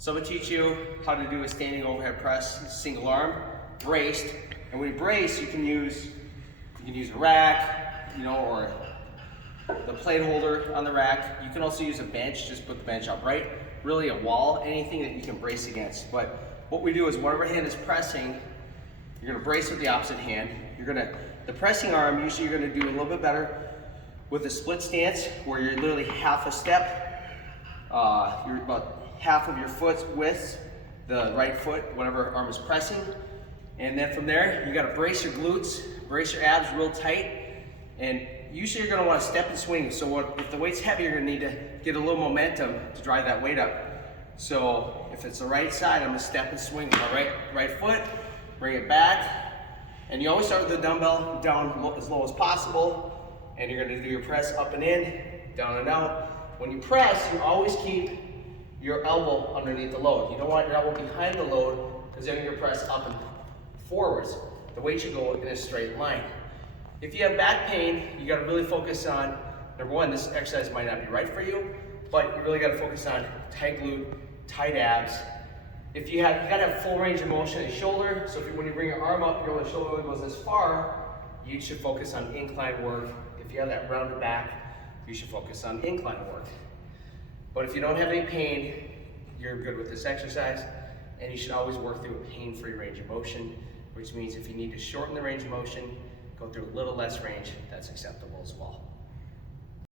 So I'm gonna teach you how to do a standing overhead press, single arm, braced. And when you brace, you can use a rack, or the plate holder on the rack. You can also use a bench, just put the bench upright. Really a wall, anything that you can brace against. But what we do is whatever hand is pressing, you're gonna brace with the opposite hand. The pressing arm, usually you're gonna do a little bit better with a split stance where you're literally half a step. You're about half of your foot's width, the right foot, whatever arm is pressing. And then from there, you gotta brace your glutes, brace your abs real tight. And usually you're gonna wanna step and swing. So if the weight's heavy, you're gonna need to get a little momentum to drive that weight up. So if it's the right side, I'm gonna step and swing with my right foot, bring it back. And you always start with the dumbbell down as low as possible. And you're gonna do your press up and in, down and out. When you press, you always keep your elbow underneath the load. You don't want your elbow behind the load because then you're gonna press up and forwards. The weight should go in a straight line. If you have back pain, you gotta really focus on, number one, this exercise might not be right for you, but you really gotta focus on tight glute, tight abs. You gotta have full range of motion in the shoulder, so when you bring your arm up, your shoulder only goes this far, you should focus on incline work. If you have that rounded back, you should focus on incline work. But if you don't have any pain, you're good with this exercise, and you should always work through a pain-free range of motion, which means if you need to shorten the range of motion, go through a little less range, that's acceptable as well.